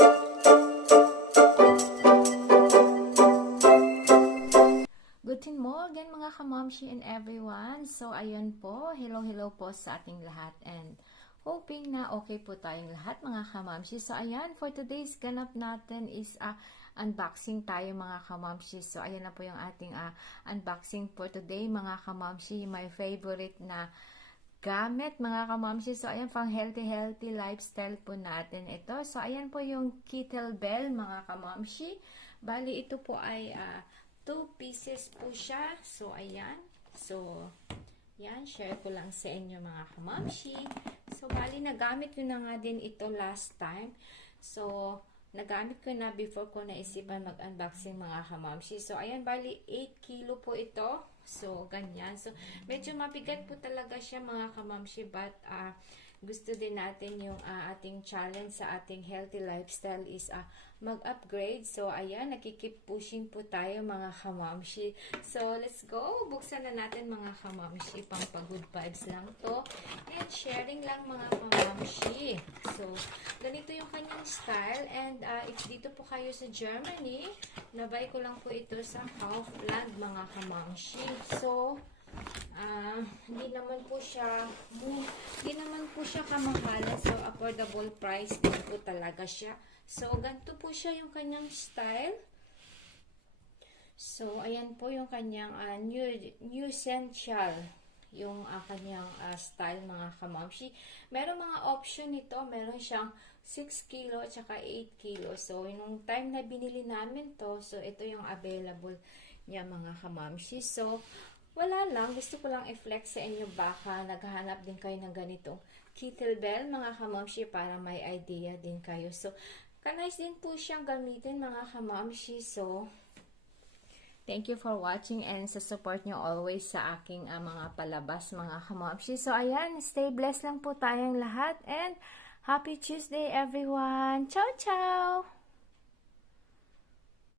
Guten Morgen mga kamamshi and everyone. So ayan po, hello po sa ating lahat and hoping na okay po tayong lahat mga kamamshi. So ayan, for today's ganap natin is unboxing tayo mga kamamshi. So ayan na po yung ating unboxing for today mga kamamshi. My favorite na gamit mga kamamshi. So ayan, pang healthy lifestyle po natin ito. So ayan po yung kettlebell mga kamamshi. Bali ito po ay 2 pieces po siya. So, ayan. So, yan. Share ko lang sa inyo mga kamamshi. So, bali, nagamit ko na nga din ito last time. So, nagamit ko na before ko naisipan mag-unboxing mga kamamshi. So, ayan. Bali, 8 kilo po ito. So, ganyan. So, medyo mabigat po talaga siya mga kamamshi. But, gusto din natin yung ating challenge sa ating healthy lifestyle is mag-upgrade. So, ayan, nakikip pushing po tayo mga kamamshi. So, let's go. Buksan na natin mga kamamshi. Pang good vibes lang to. And sharing lang mga kamamshi. So, ganito yung kanyang style. And if dito po kayo sa Germany, nabay ko lang po ito sa Kaufland mga kamamshi. So, hindi naman po siya kamahala, so affordable price din po talaga siya. So ganito po siya yung kanyang style. So ayan po yung kanyang new essential yung kanyang style mga kamamshi. Meron mga option nito, meron siyang 6 kilo at saka 8 kilo. So yung time na binili namin to, so ito yung available niya mga kamamshi. So wala lang, gusto ko lang i-flex sa inyo, baka naghahanap din kayo ng ganitong kettlebell mga kamamshi para may idea din kayo. So, kanais din po siyang gamitin mga kamamshi. So, thank you for watching and sa support nyo always sa aking mga palabas mga kamamshi. So, ayan, stay blessed lang po tayong lahat and happy Tuesday everyone! Ciao, ciao!